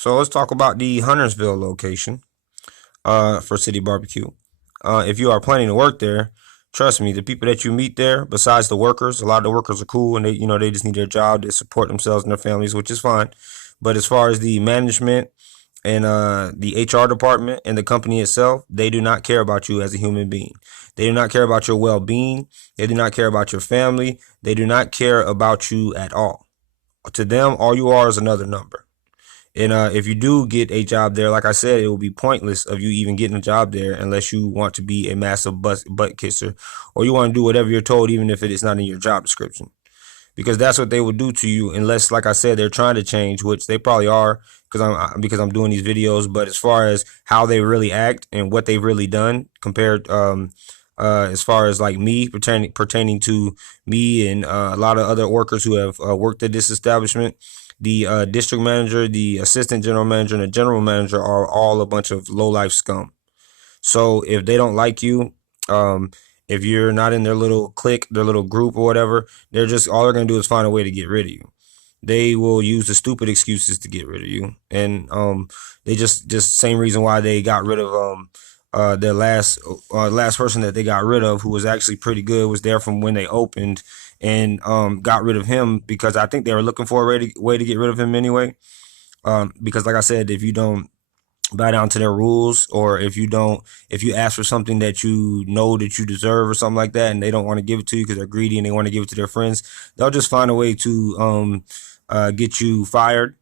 So let's talk about the Huntersville location for City Barbecue. If you are planning to work there, trust me, the people that you meet there, besides the workers, a lot of the workers are cool and they just need their job to support themselves and their families, which is fine. But as far as the management and the HR department and the company itself, they do not care about you as a human being. They do not care about your well-being. They do not care about your family. They do not care about you at all. To them, all you are is another number. And if you do get a job there, like I said, it will be pointless of you even getting a job there unless you want to be a massive butt kisser, or you want to do whatever you're told, even if it is not in your job description. Because that's what they will do to you, unless, like I said, they're trying to change, which they probably are, because I'm doing these videos. But as far as how they really act and what they've really done, compared as far as like me pertaining to me and a lot of other workers who have worked at this establishment, the district manager, the assistant general manager, and the general manager are all a bunch of low life scum. So if they don't like you, if you're not in their little clique, their little group or whatever, they're just all they're gonna do is find a way to get rid of you. They will use the stupid excuses to get rid of you, and they just same reason why they got rid of their last person that they got rid of, who was actually pretty good, was there from when they opened, and got rid of him because I think they were looking for a way to get rid of him anyway. Because like I said, if you don't bow down to their rules, or if you ask for something that you know that you deserve or something like that, and they don't want to give it to you because they're greedy and they want to give it to their friends, they'll just find a way to get you fired.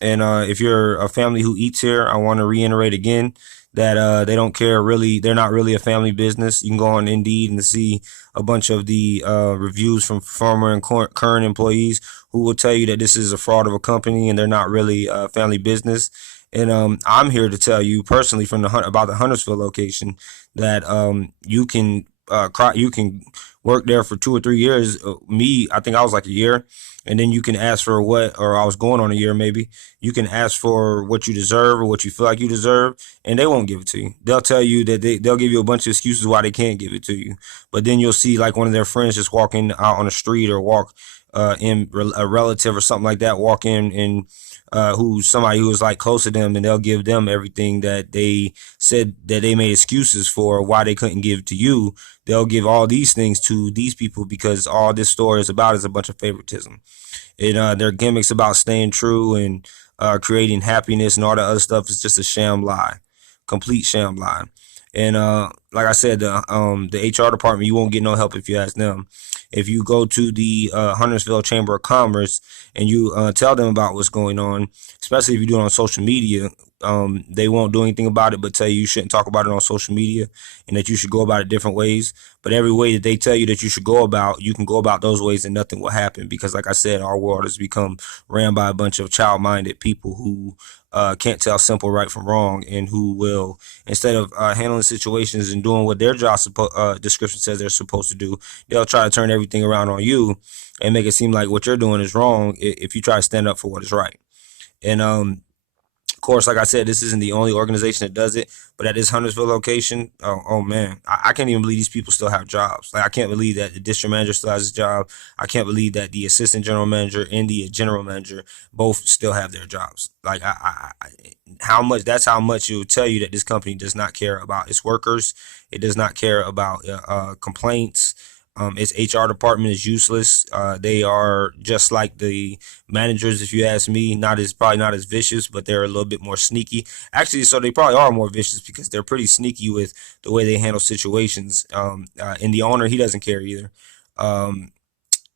And if you're a family who eats here, I want to reiterate again that they don't care really. They're not really a family business. You can go on Indeed and see a bunch of the reviews from former and current employees who will tell you that this is a fraud of a company and they're not really a family business. And I'm here to tell you personally from about the Huntersville location that you can work there for 2 or 3 years. Me, I think I was like a year, and then you can ask for or I was going on a year maybe. You can ask for what you deserve or what you feel like you deserve, and they won't give it to you. They'll tell you that they'll give you a bunch of excuses why they can't give it to you. But then you'll see like one of their friends just walking out on the street, or walk in a relative or something like that, walk in and who's somebody who is like close to them, and they'll give them everything that they said that they made excuses for why they couldn't give to you. They'll give all these things to these people because all this story is about is a bunch of favoritism. And their gimmicks about staying true and creating happiness and all that other stuff is just a sham lie, complete sham lie. And like I said, the HR department, you won't get no help if you ask them. If you go to the Huntersville Chamber of Commerce and you tell them about what's going on, especially if you do it on social media, they won't do anything about it but tell you shouldn't talk about it on social media and that you should go about it different ways. But every way that they tell you that you should go about, you can go about those ways and nothing will happen because, like I said, our world has become ran by a bunch of child-minded people who can't tell simple right from wrong, and who will, instead of handling situations and doing what their job description says they're supposed to do, they'll try to turn everything around on you and make it seem like what you're doing is wrong if you try to stand up for what is right. And of course, like I said, this isn't the only organization that does it, but at this Huntersville location, oh man, I can't even believe these people still have jobs. Like, I can't believe that the district manager still has his job. I can't believe that the assistant general manager and the general manager both still have their jobs. Like, how much, that's how much it will tell you that this company does not care about its workers. It does not care about complaints. Its HR department is useless. They are just like the managers, if you ask me. Probably not as vicious, but they're a little bit more sneaky. Actually, so they probably are more vicious because they're pretty sneaky with the way they handle situations. And the owner, he doesn't care either. Um,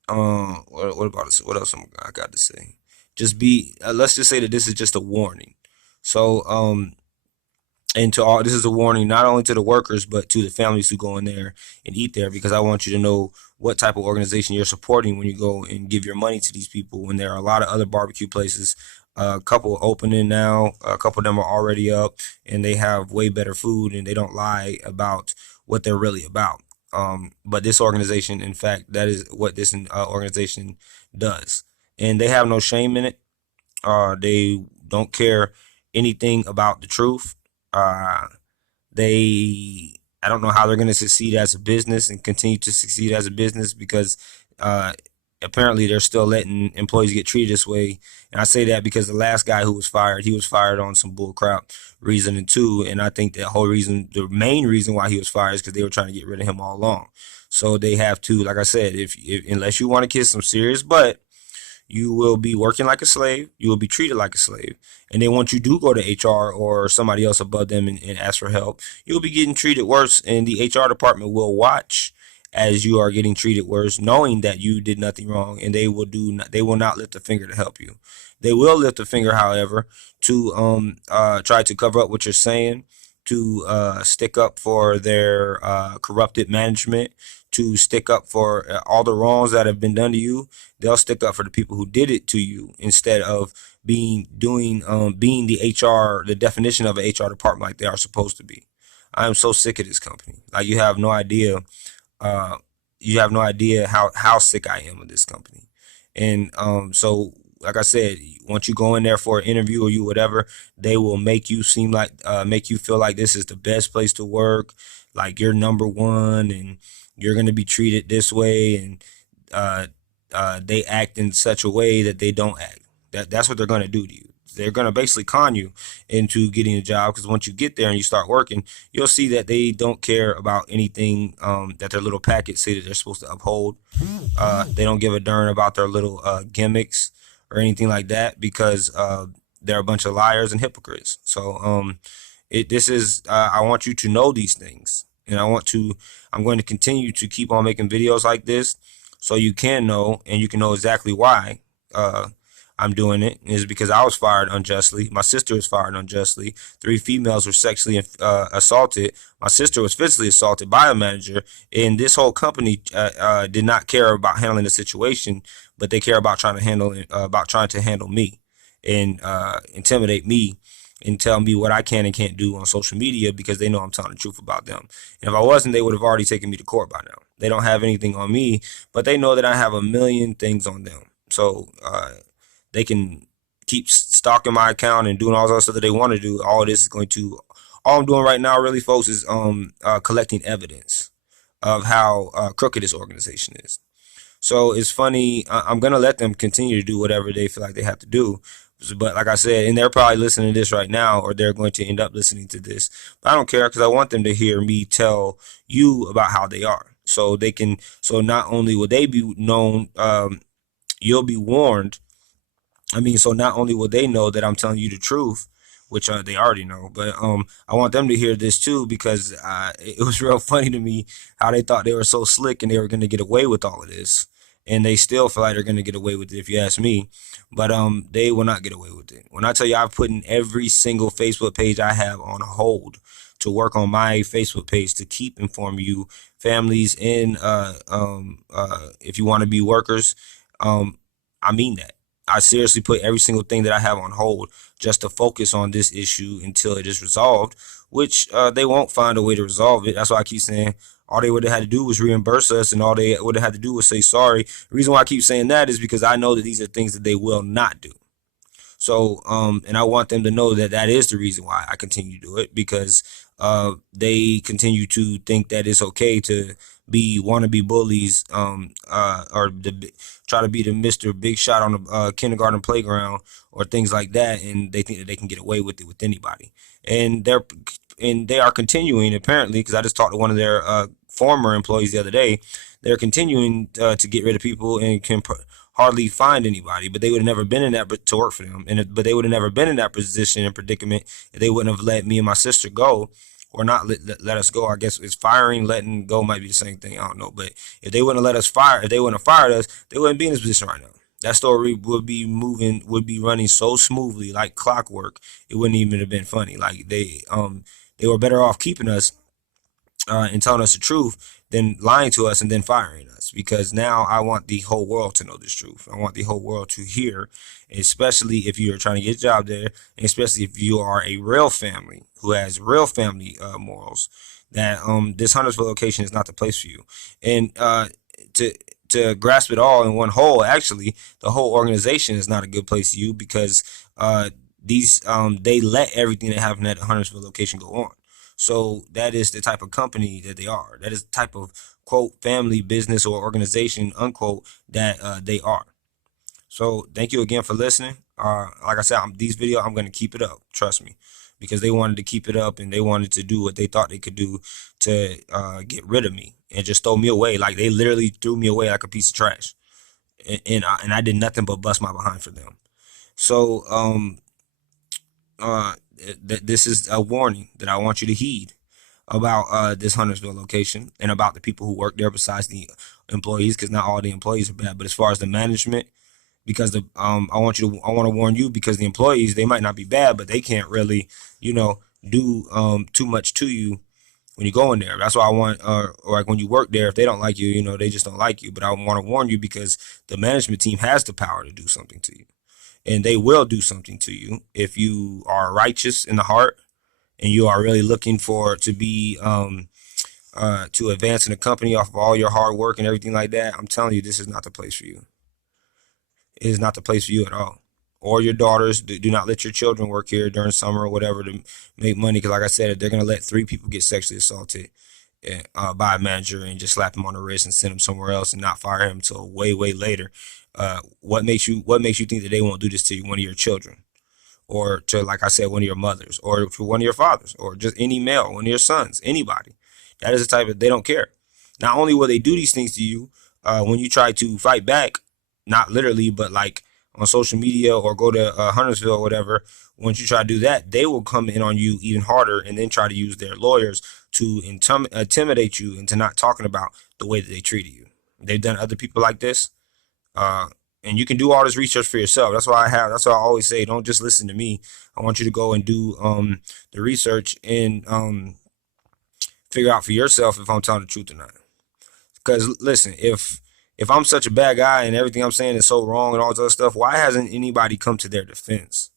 what about this? What else I got to say? Just be. Let's just say that this is just a warning. So, and to all, this is a warning not only to the workers but to the families who go in there and eat there, because I want you to know what type of organization you're supporting when you go and give your money to these people, when there are a lot of other barbecue places, a couple opening now, a couple of them are already up, and they have way better food and they don't lie about what they're really about. But this organization, in fact, that is what this organization does, and they have no shame in it. They don't care anything about the truth. uh, I don't know how they're going to succeed as a business and continue to succeed as a business, because uh, apparently they're still letting employees get treated this way. And I say that because the last guy who was fired, he was fired on some bullcrap reasoning too. And I think the main reason why he was fired is because they were trying to get rid of him all along. So they have to, like I said, if unless you want to kiss some serious butt, you will be working like a slave. You will be treated like a slave. And then once you do go to HR or somebody else above them and ask for help, you'll be getting treated worse. And the HR department will watch as you are getting treated worse, knowing that you did nothing wrong, and they will not lift a finger to help you. They will lift a finger, however, to try to cover up what you're saying, to stick up for their corrupted management, to stick up for all the wrongs that have been done to you. They'll stick up for the people who did it to you instead of being the HR, the definition of an HR department like they are supposed to be. I am so sick of this company. Like uh, you have no idea how sick I am of this company. And so like I said, once you go in there for an interview or you whatever, they will make you feel like this is the best place to work, like you're number one, and you're gonna be treated this way, and uh, they act in such a way that they don't act. That's what they're gonna do to you. They're gonna basically con you into getting a job, because once you get there and you start working, you'll see that they don't care about anything that their little packets say that they're supposed to uphold. They don't give a darn about their little gimmicks or anything like that, because they're a bunch of liars and hypocrites. So this is I want you to know these things, and I'm going to continue to keep on making videos like this, so you can know, and you can know exactly why I'm doing it. Is because I was fired unjustly. My sister was fired unjustly. 3 females were sexually assaulted. My sister was physically assaulted by a manager, and this whole company did not care about handling the situation, but they care about trying to handle me and intimidate me and tell me what I can and can't do on social media, because they know I'm telling the truth about them. And if I wasn't, they would have already taken me to court by now. They don't have anything on me, but they know that I have a million things on them. So they can keep stalking my account and doing all the stuff that they want to do. All I'm doing right now, really, folks, is collecting evidence of how crooked this organization is. So it's funny. I'm gonna let them continue to do whatever they feel like they have to do. But like I said, and they're probably listening to this right now, or they're going to end up listening to this. But I don't care, because I want them to hear me tell you about how they are. So they can. So not only will they be known, you'll be warned. So not only will they know that I'm telling you the truth, which they already know, but I want them to hear this too, because it was real funny to me how they thought they were so slick and they were going to get away with all of this, and they still feel like they're going to get away with it, if you ask me. But they will not get away with it. When I tell you, I've put in every single Facebook page I have on hold to work on my Facebook page to keep inform you, families, and if you want to be workers, I mean that. I seriously put every single thing that I have on hold just to focus on this issue until it is resolved, which they won't find a way to resolve it. That's why I keep saying all they would have had to do was reimburse us, and all they would have had to do was say sorry. The reason why I keep saying that is because I know that these are things that they will not do. So, and I want them to know that that is the reason why I continue to do it, because they continue to think that it's okay to be wannabe bullies, try to be the Mr. Big Shot on the kindergarten playground or things like that, and they think that they can get away with it with anybody. And they are continuing, apparently, because I just talked to one of their former employees the other day. They're continuing to get rid of people and can hardly find anybody, but they would have never been in that to work for them, but they would have never been in that position and predicament if they wouldn't have let me and my sister go, or not let us go. I guess it's firing, letting go might be the same thing. I don't know, but if they wouldn't have if they wouldn't have fired us, they wouldn't be in this position right now. That story would be running so smoothly, like clockwork. It wouldn't even have been funny. Like they were better off keeping us and telling us the truth than lying to us and then firing us. Because now I want the whole world to know this truth. I want the whole world to hear, especially if you're trying to get a job there, and especially if you are a real family who has real family morals, that this Huntersville location is not the place for you. And to grasp it all in one whole, actually, the whole organization is not a good place for you, because they let everything that happened at the Huntersville location go on. So that is the type of company that they are. That is the type of quote family business or organization unquote that they are. So thank you again for listening. Like I said, these videos I'm going to keep it up. Trust me, because they wanted to keep it up and they wanted to do what they thought they could do to get rid of me and just throw me away. Like they literally threw me away like a piece of trash, and I did nothing but bust my behind for them. So uh, this is a warning that I want you to heed about this Huntersville location and about the people who work there besides the employees, because not all the employees are bad, but as far as the management, because I want to warn you, because the employees, they might not be bad, but they can't really, do too much to you when you go in there. That's why I want, or like when you work there, if they don't like you, they just don't like you. But I want to warn you because the management team has the power to do something to you, and they will do something to you if you are righteous in the heart and you are really looking for to be to advance in the company off of all your hard work and everything like that. I'm telling you, this is not the place for you. It is not the place for you at all. Or your daughters. Do not let your children work here during summer or whatever to make money. Because like I said, if they're going to let 3 people get sexually assaulted by a manager and just slap him on the wrist and send him somewhere else and not fire him until way, way later, what makes you think that they won't do this to you, one of your children? Or to, like I said, one of your mothers, or to one of your fathers, or just any male, one of your sons, anybody. That is the type of, they don't care. Not only will they do these things to you when you try to fight back, not literally, but like on social media or go to Huntersville or whatever, once you try to do that, they will come in on you even harder and then try to use their lawyers to intimidate you into not talking about the way that they treated you. They've done other people like this. And you can do all this research for yourself. That's why I always say, don't just listen to me. I want you to go and do the research and figure out for yourself if I'm telling the truth or not. Because listen, if I'm such a bad guy and everything I'm saying is so wrong and all this other stuff, why hasn't anybody come to their defense?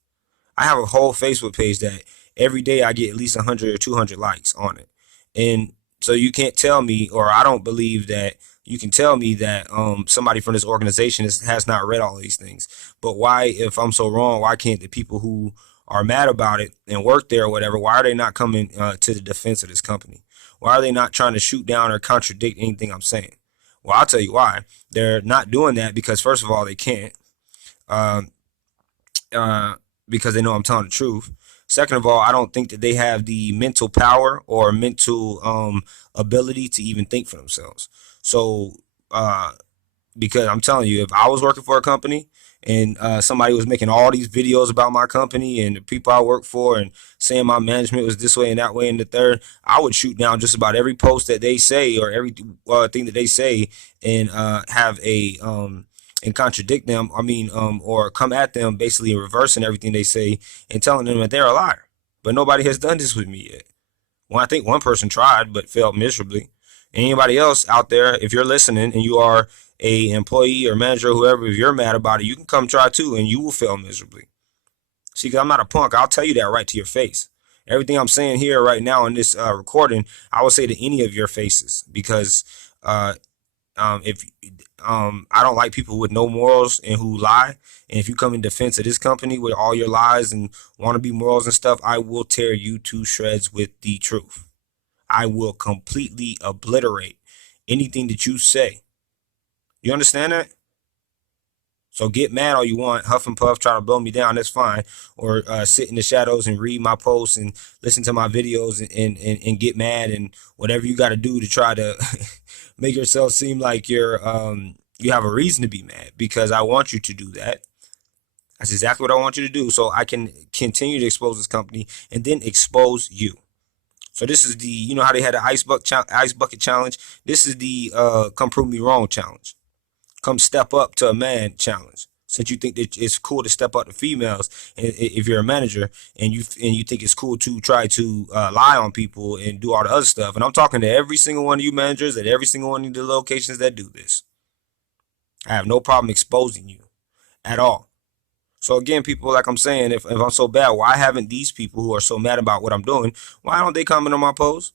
I have a whole Facebook page that every day I get at least 100 or 200 likes on it. And so you can't tell me, or I don't believe that you can tell me that somebody from this organization has not read all these things. But why, if I'm so wrong, why can't the people who are mad about it and work there or whatever, why are they not coming to the defense of this company? Why are they not trying to shoot down or contradict anything I'm saying? Well, I'll tell you why. They're not doing that because, first of all, they can't. Because they know I'm telling the truth. Second of all, I don't think that they have the mental power or mental ability to even think for themselves. So, because I'm telling you, if I was working for a company and somebody was making all these videos about my company and the people I work for and saying my management was this way and that way and the third, I would shoot down just about every post that they say or every thing that they say and have a and contradict them. Or come at them basically reversing everything they say and telling them that they're a liar. But nobody has done this with me yet. Well, I think one person tried but failed miserably. Anybody else out there, if you're listening and you are a employee or manager or whoever, if you're mad about it, you can come try too and you will fail miserably. See, 'cause I'm not a punk. I'll tell you that right to your face. Everything I'm saying here right now in this recording, I will say to any of your faces, because if I don't like people with no morals and who lie. And if you come in defense of this company with all your lies and want to be morals and stuff, I will tear you to shreds with the truth. I will completely obliterate anything that you say. You understand that? So get mad all you want, huff and puff, try to blow me down, that's fine. Or sit in the shadows and read my posts and listen to my videos and get mad and whatever you got to do to try to make yourself seem like you have a reason to be mad, because I want you to do that. That's exactly what I want you to do, so I can continue to expose this company and then expose you. So this is the, how they had the ice bucket challenge? This is the come prove me wrong challenge. Come step up to a man challenge. Since you think that it's cool to step up to females, and if you're a manager and you think it's cool to try to lie on people and do all the other stuff, and I'm talking to every single one of you managers at every single one of the locations that do this, I have no problem exposing you at all. So again, people, like I'm saying, if I'm so bad, why haven't these people who are so mad about what I'm doing, why don't they comment on my post?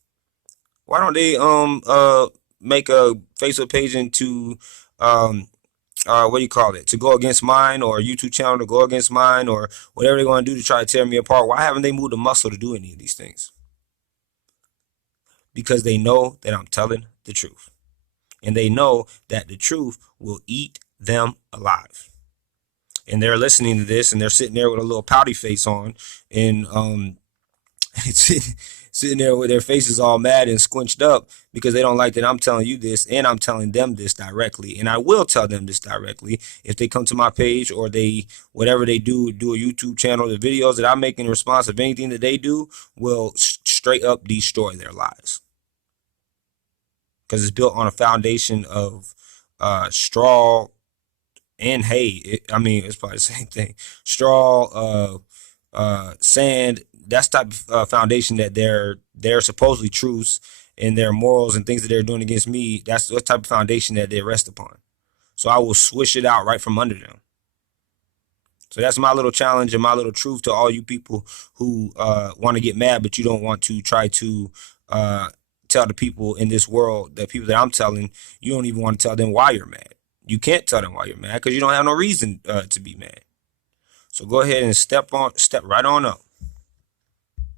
Why don't they make a Facebook page into what do you call it, to go against mine, or a YouTube channel to go against mine, or whatever they're going to do to try to tear me apart? Why haven't they moved the muscle to do any of these things? Because they know that I'm telling the truth. and they know that the truth will eat them alive. And they're listening to this, and they're sitting there with a little pouty face on, and sitting there with their faces all mad and squinched up because they don't like that I'm telling you this, and I'm telling them this directly. And I will tell them this directly if they come to my page, or they, whatever they do a YouTube channel. The videos that I make in response of anything that they do will straight up destroy their lives, because it's built on a foundation of straw and hay. I mean, it's probably the same thing. Straw, sand. That's type of foundation that they're supposedly truths and their morals and things that they're doing against me. That's the type of foundation that they rest upon. So I will swish it out right from under them. So that's my little challenge and my little truth to all you people who want to get mad, but you don't want to try to tell the people in this world, the people that I'm telling, you don't even want to tell them why you're mad. You can't tell them why you're mad because you don't have no reason to be mad. So go ahead and step right on up.